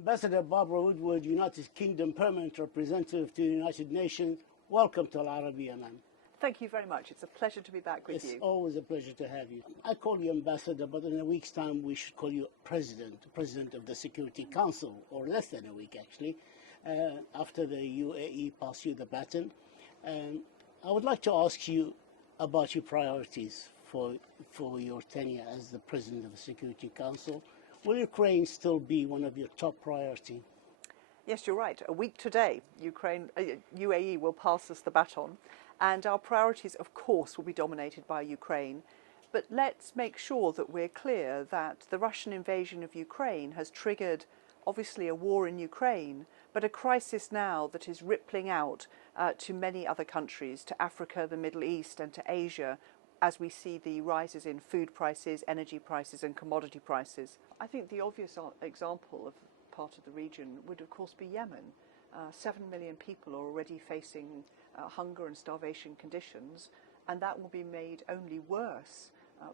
Ambassador Barbara Woodward, United Kingdom Permanent Representative to the United Nations, welcome to Al-Arabiya, ma'am. Thank you very much. It's a pleasure to be back with you. It's always a pleasure to have you. I call you Ambassador, but in a week's time we should call you President of the Security Council, or less than a week actually, after the UAE passed you the baton. I would like to ask you about your priorities for your tenure as the President of the Security Council. Will Ukraine still be one of your top priorities? Yes, you're right. A week today, UAE will pass us the baton, and our priorities, of course, will be dominated by Ukraine. But let's make sure that we're clear that the Russian invasion of Ukraine has triggered, obviously, a war in Ukraine, but a crisis now that is rippling out to many other countries, to Africa, the Middle East, and to Asia, as we see the rises in food prices, energy prices, and commodity prices. I think the obvious example of part of the region would, of course, be Yemen. 7 million people are already facing hunger and starvation conditions, and that will be made only worse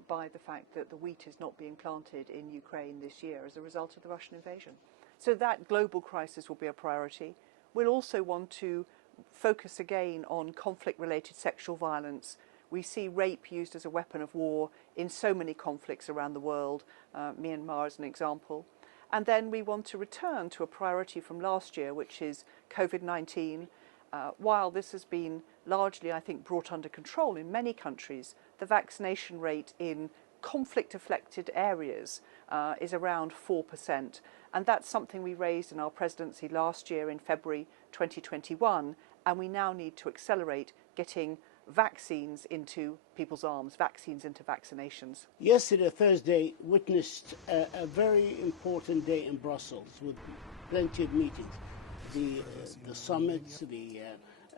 by the fact that the wheat is not being planted in Ukraine this year as a result of the Russian invasion. So that global crisis will be a priority. We'll also want to focus again on conflict-related sexual violence. We see rape used as a weapon of war in so many conflicts around the world, Myanmar as an example. And then we want to return to a priority from last year, which is COVID-19. While this has been largely, I think, brought under control in many countries, the vaccination rate in conflict-afflicted areas is around 4%. And that's something we raised in our presidency last year in February 2021, and we now need to accelerate getting vaccines into people's arms, vaccines into vaccinations. Yesterday, Thursday, witnessed a very important day in Brussels with plenty of meetings. The summits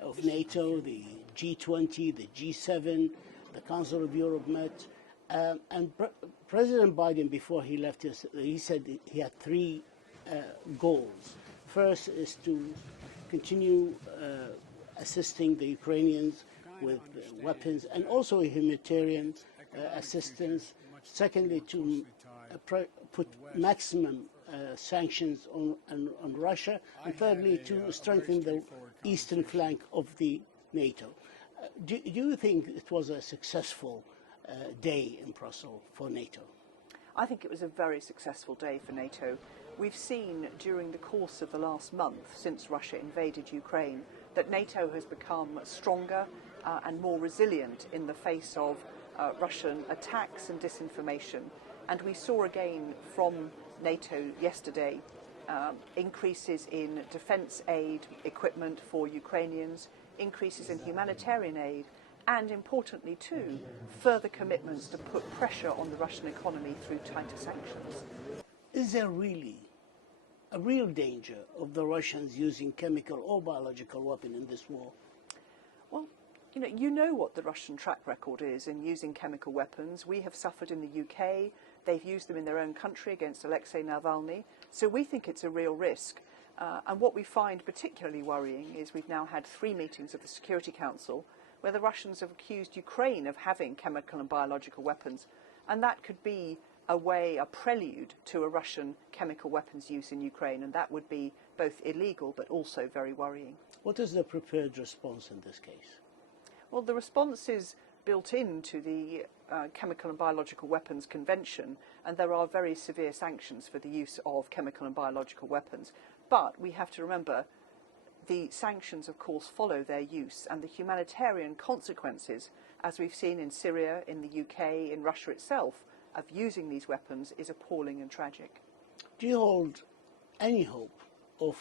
of NATO, the G20, the G7, the Council of Europe met. And President Biden, before he left, he said he had three goals. First is to continue assisting the Ukrainians with weapons and also humanitarian assistance. Secondly, to put maximum sanctions on Russia. And thirdly, to strengthen the eastern flank of the NATO. Do you think it was a successful day in Brussels for NATO? I think it was a very successful day for NATO. We've seen during the course of the last month, since Russia invaded Ukraine, that NATO has become stronger and more resilient in the face of Russian attacks and disinformation. And we saw again from NATO yesterday increases in defence aid equipment for Ukrainians, increases in humanitarian aid, and importantly too, further commitments to put pressure on the Russian economy through tighter sanctions. Is there really a real danger of the Russians using chemical or biological weapon in this war? Well, you know what the Russian track record is in using chemical weapons. We have suffered in the UK. They've used them in their own country against Alexei Navalny. So we think it's a real risk. And what we find particularly worrying is we've now had 3 meetings of the Security Council where the Russians have accused Ukraine of having chemical and biological weapons. And that could be a prelude to a Russian chemical weapons use in Ukraine. And that would be both illegal but also very worrying. What is the prepared response in this case? Well, the response is built into the Chemical and Biological Weapons Convention, and there are very severe sanctions for the use of chemical and biological weapons. But we have to remember the sanctions, of course, follow their use, and the humanitarian consequences, as we've seen in Syria, in the UK, in Russia itself, of using these weapons is appalling and tragic. Do you hold any hope of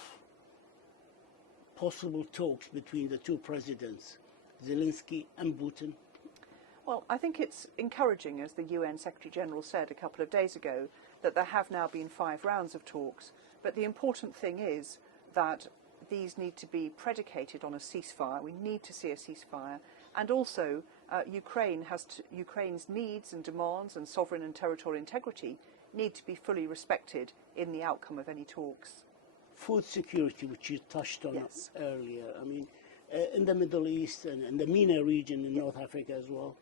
possible talks between the two presidents, Zelensky and Putin? Well, I think it's encouraging, as the UN Secretary General said a couple of days ago, that there have now been 5 rounds of talks. But the important thing is that these need to be predicated on a ceasefire. We need to see a ceasefire. And also, Ukraine's needs and demands and sovereign and territorial integrity need to be fully respected in the outcome of any talks. Food security, which you touched on Yes. earlier. I mean, in the Middle East and in the MENA region in North Africa as well,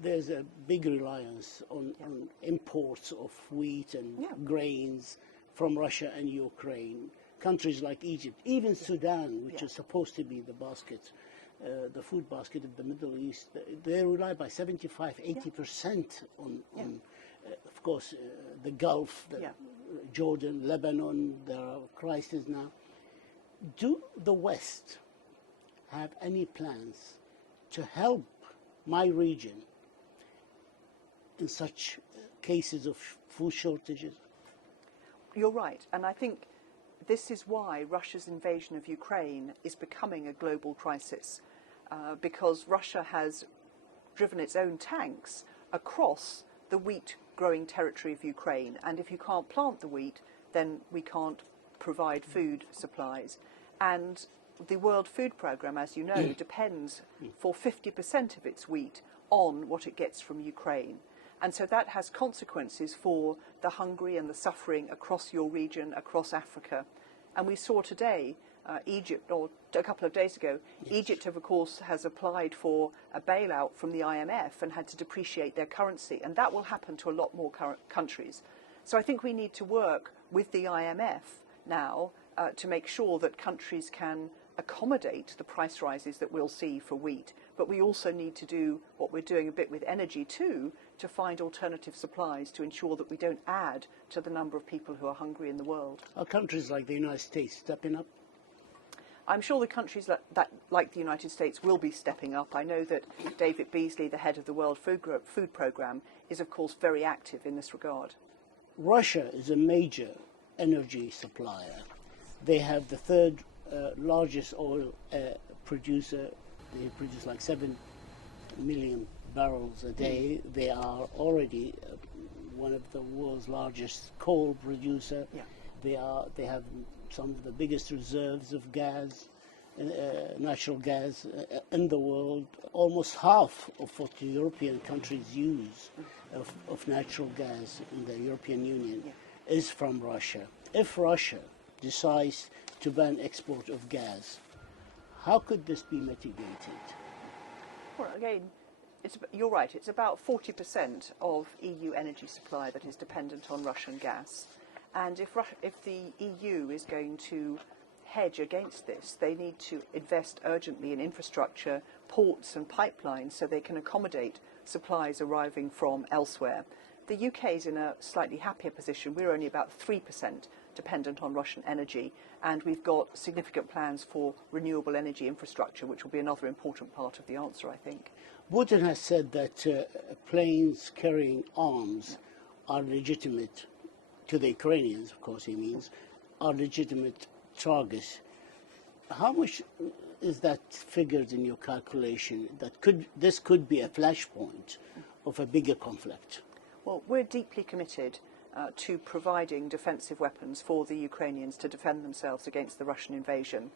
there's a big reliance on imports of wheat and grains from Russia and Ukraine. Countries like Egypt, even Sudan, which is supposed to be the basket, the food basket of the Middle East, they rely by 75–80% on of course, the Gulf, Jordan, Lebanon. There are crises now. Do the West have any plans to help my region in such cases of food shortages? You're right, and I think this is why Russia's invasion of Ukraine is becoming a global crisis, because Russia has driven its own tanks across the wheat-growing territory of Ukraine, and if you can't plant the wheat, then we can't provide food supplies. And the World Food Programme, as you know, depends for 50% of its wheat on what it gets from Ukraine. And so that has consequences for the hungry and the suffering across your region, across Africa. And we saw today, Egypt, or a couple of days ago, Egypt, of course, has applied for a bailout from the IMF and had to depreciate their currency. And that will happen to a lot more countries. So I think we need to work with the IMF now to make sure that countries can accommodate the price rises that we'll see for wheat. But we also need to do what we're doing a bit with energy too, to find alternative supplies to ensure that we don't add to the number of people who are hungry in the world. Are countries like the United States stepping up? I'm sure the countries like the United States will be stepping up. I know that David Beasley, the head of the World Food Programme, is of course very active in this regard. Russia is a major energy supplier. They have the third largest oil producer. They produce like 7 million barrels a day. They are already one of the world's largest coal producer. They have some of the biggest reserves of gas, natural gas in the world. Almost half of what the European countries use of natural gas in the European Union is from Russia. If Russia decides to ban export of gas, how could this be mitigated? Well, again, you're right, it's about 40% of EU energy supply that is dependent on Russian gas. And if the EU is going to hedge against this, they need to invest urgently in infrastructure, ports and pipelines so they can accommodate supplies arriving from elsewhere. The UK is in a slightly happier position. We're only about 3% dependent on Russian energy, and we've got significant plans for renewable energy infrastructure, which will be another important part of the answer, I think. Putin has said that planes carrying arms are legitimate, to the Ukrainians, of course he means, are legitimate targets. How much is that figured in your calculation that this could be a flashpoint of a bigger conflict? Well, we're deeply committed to providing defensive weapons for the Ukrainians to defend themselves against the Russian invasion.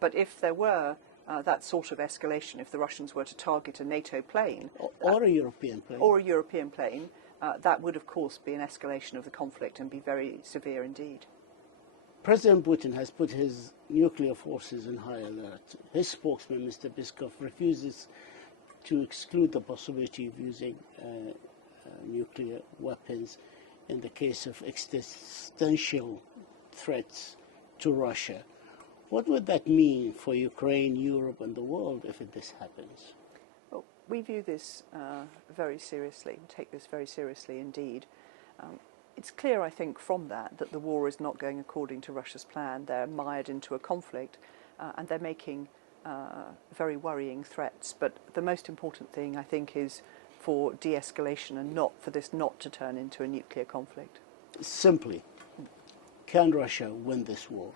But if there were that sort of escalation, if the Russians were to target a NATO plane... Or a European plane. Or a European plane, that would, of course, be an escalation of the conflict and be very severe indeed. President Putin has put his nuclear forces in high alert. His spokesman, Mr. Peskov, refuses to exclude the possibility of using nuclear weapons in the case of existential threats to Russia. What would that mean for Ukraine, Europe and the world if this happens? Well, we view this very seriously, take this very seriously indeed. It's clear, I think, from that the war is not going according to Russia's plan. They're mired into a conflict and they're making very worrying threats. But the most important thing, I think, is for de-escalation and not for this not to turn into a nuclear conflict. Simply, can Russia win this war?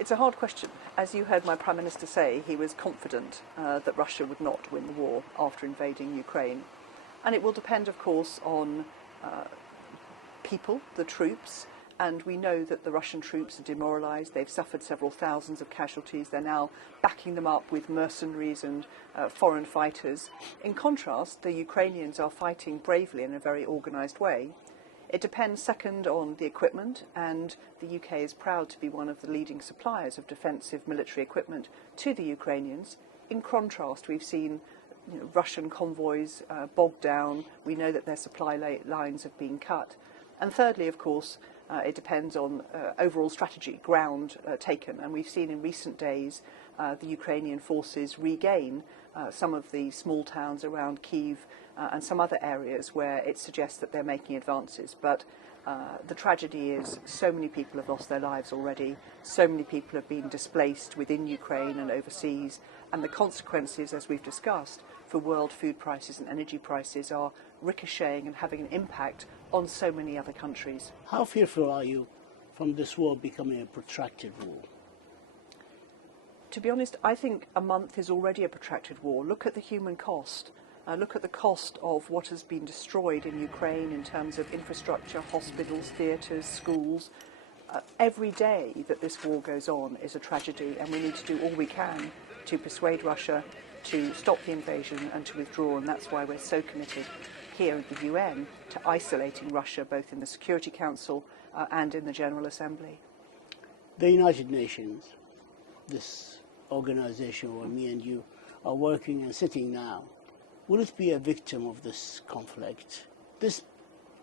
It's a hard question. As you heard my Prime Minister say, he was confident that Russia would not win the war after invading Ukraine. And it will depend, of course, on people, the troops, and we know that the Russian troops are demoralised. They've suffered several thousands of casualties. They're now backing them up with mercenaries and foreign fighters. In contrast, the Ukrainians are fighting bravely in a very organised way. It depends, second, on the equipment, and the UK is proud to be one of the leading suppliers of defensive military equipment to the Ukrainians. In contrast, we've seen Russian convoys bogged down. We know that their supply lines have been cut. And thirdly, of course, it depends on overall strategy, ground taken. And we've seen in recent days the Ukrainian forces regain some of the small towns around Kyiv and some other areas where it suggests that they're making advances. But the tragedy is so many people have lost their lives already, so many people have been displaced within Ukraine and overseas, and the consequences, as we've discussed, for world food prices and energy prices are ricocheting and having an impact on so many other countries. How fearful are you from this war becoming a protracted war? To be honest, I think a month is already a protracted war. Look at the human cost. Look at the cost of what has been destroyed in Ukraine in terms of infrastructure, hospitals, theatres, schools. Every day that this war goes on is a tragedy, and we need to do all we can to persuade Russia to stop the invasion and to withdraw, and that's why we're so committed here at the UN to isolating Russia, both in the Security Council and in the General Assembly. The United Nations, this organization where me and you are working and sitting now, will it be a victim of this conflict? This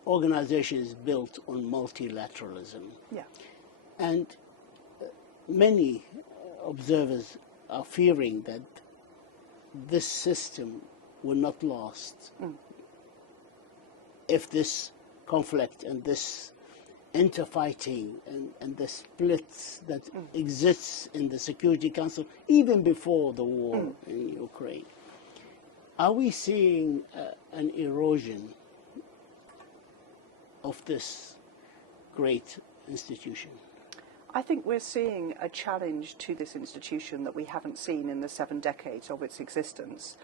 organization is built on multilateralism. Yeah. And many observers are fearing that this system will not last if this conflict and this interfighting and the splits that exists in the Security Council, even before the war in Ukraine. Are we seeing an erosion of this great institution? I think we're seeing a challenge to this institution that we haven't seen in the 7 decades of its existence.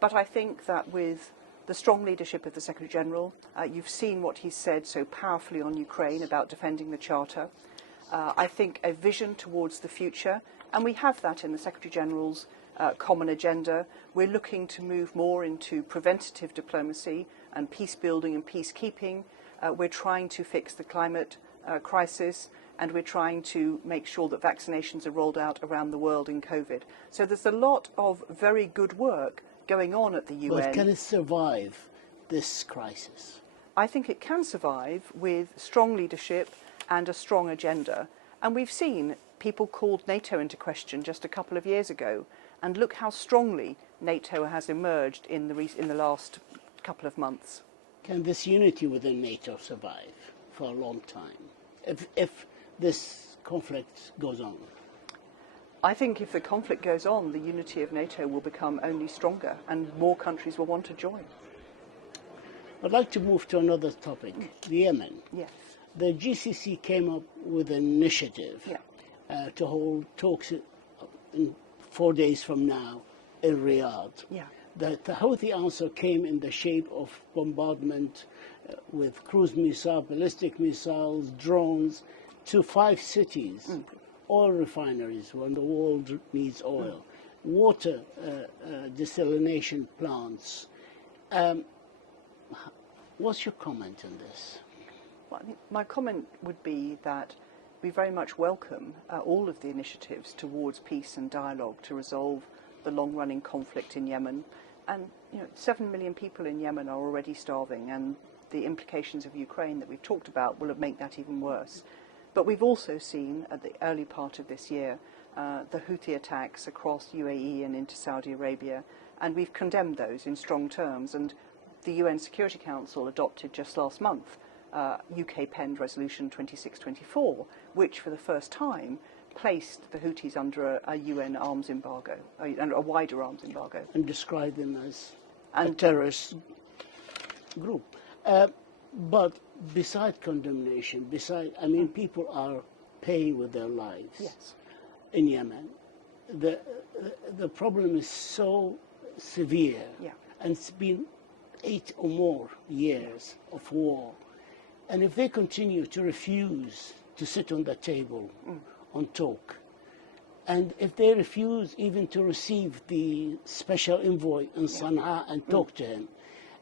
But I think that with the strong leadership of the Secretary General, you've seen what he said so powerfully on Ukraine about defending the Charter. I think a vision towards the future, and we have that in the Secretary General's common agenda. We're looking to move more into preventative diplomacy and peace building and peacekeeping. We're trying to fix the climate crisis, and we're trying to make sure that vaccinations are rolled out around the world in COVID. So there's a lot of very good work going on at the UN. But can it survive this crisis? I think it can survive with strong leadership and a strong agenda. And we've seen people called NATO into question just a couple of years ago. And look how strongly NATO has emerged in the last couple of months. Can this unity within NATO survive for a long time if this conflict goes on? I think if the conflict goes on, the unity of NATO will become only stronger and more countries will want to join. I'd like to move to another topic, the Yemen. Yes. The GCC came up with an initiative to hold talks in 4 days from now in Riyadh. Yeah. The Houthi answer came in the shape of bombardment with cruise missiles, ballistic missiles, drones to 5 cities. Oil refineries when the world needs oil, water desalination plants. What's your comment on this? Well, I think my comment would be that we very much welcome all of the initiatives towards peace and dialogue to resolve the long-running conflict in Yemen. And 7 million people in Yemen are already starving, and the implications of Ukraine that we've talked about will make that even worse. But we've also seen at the early part of this year the Houthi attacks across UAE and into Saudi Arabia, and we've condemned those in strong terms. And the UN Security Council adopted just last month UK-penned Resolution 2624, which for the first time placed the Houthis under a UN arms embargo, a wider arms embargo. And described them as a terrorist group. But beside condemnation, people are paying with their lives in Yemen. The problem is so severe, and it's been 8 or more years of war. And if they continue to refuse to sit on the table and talk, and if they refuse even to receive the special envoy in Sana'a and talk to him,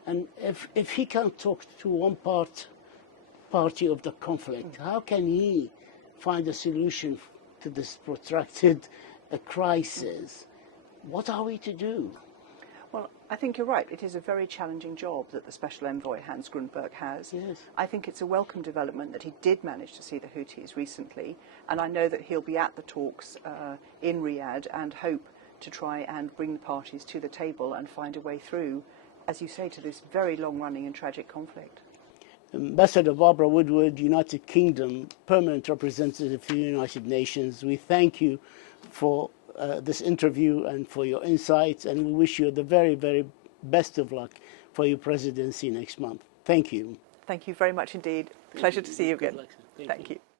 and if he can't talk to one party of the conflict, how can he find a solution to this protracted crisis? What are we to do? Well, I think you're right. It is a very challenging job that the Special Envoy Hans Grundberg has. Yes. I think it's a welcome development that he did manage to see the Houthis recently, and I know that he'll be at the talks in Riyadh and hope to try and bring the parties to the table and find a way through, as you say, to this very long-running and tragic conflict. Ambassador Barbara Woodward, United Kingdom Permanent Representative for the United Nations, we thank you for this interview and for your insights, and we wish you the very, very best of luck for your presidency next month. Thank you. Thank you very much indeed. Pleasure to see you again. Thank you.